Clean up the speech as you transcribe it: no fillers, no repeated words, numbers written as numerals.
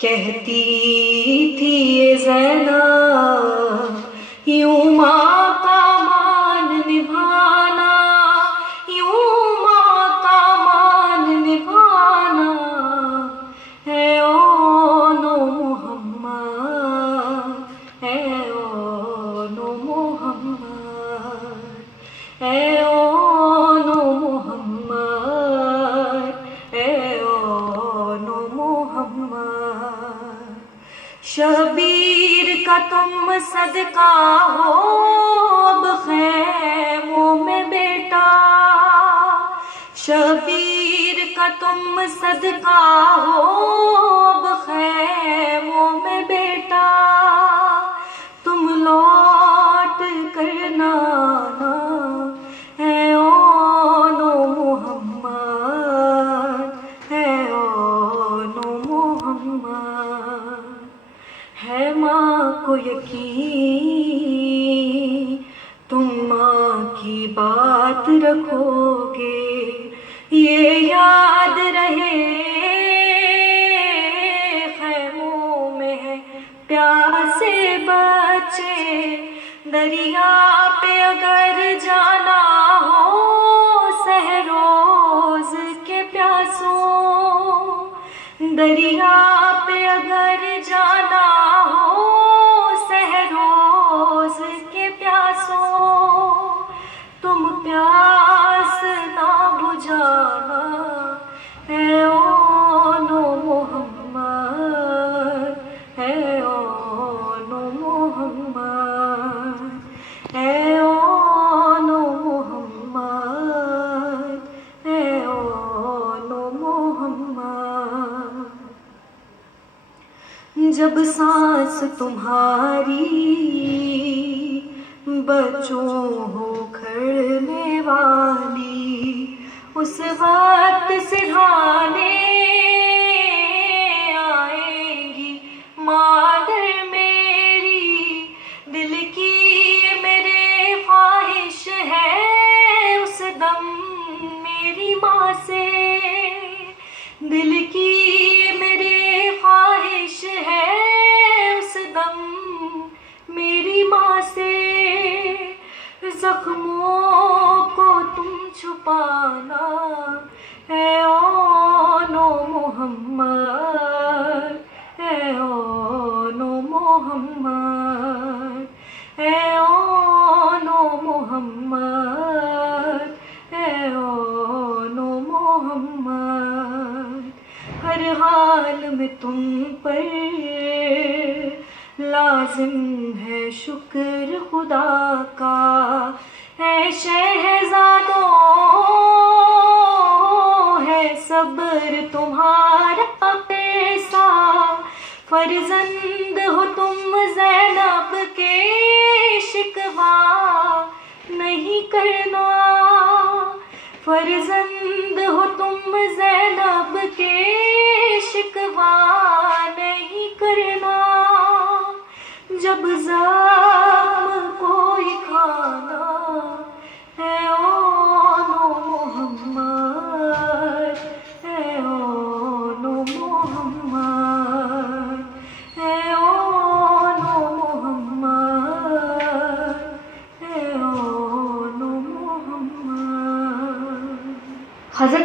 कहती थी ये ज़ैनब, यूं माँ का मान निभाना, यूं माँ का मान निभाना है ओ नो मोहम्मद, है ओ नो मोहम्मद, है ओ नो मोहम्मद, है ओ नो मोहम्मद। शबीर का तुम सदका हो अब खैमों में बेटा, शबीर का तुम सदका हो अब खैमों में बेटा, तुम लौट कर नाना है ओ नो मोहम्मद, है ओ नो मोहम्मद। है माँ को यकीन तुम माँ की बात रखोगे, ये याद रहे खैमों में है प्यासे बच्चे, दरिया पे अगर जाना हो सहरोज के प्यासों, दरिया पे अगर जाना हो सहरोज के प्यासों, तुम प्यास ना बुझाना है ओ नो मोहम्मद, है ओ नो मोहम्मद, है ओ नो मोहम्मद, है ओ नो मोहम्मद। जब सांस तुम्हारी बच्चों हो खड़ने वाली, उस वक्त सिरहाने आएंगी मादर मेरी, दिल की मेरे ख्वाहिश है उस दम मेरी माँ से, दिल की मेरे ख्वाहिश है उस दम मेरी माँ से, जख्मों को तुम छुपाना है ओ नो मोहम्मद, है ओ नो मोहम्मद, है ओ नो मोहम्मद, है ओ नो मोहम्मद। हर हाल में तुम पर लाजिम है शुक्र खुदा का, है शहजादों है सब्र तुम्हारा पैसा, फर्जंद हो तुम ज़ैनब के शिकवा नहीं करना, फर्जंद हो तुम ज़ैनब के शिकवा नहीं करना, जब ज़ख्म कोई खाना है ओ नो मोहम्मद, है ओ नो मोहम्मद, है ओ नो मोहम्मद, है ओ नो मोहम्मद। हज़रत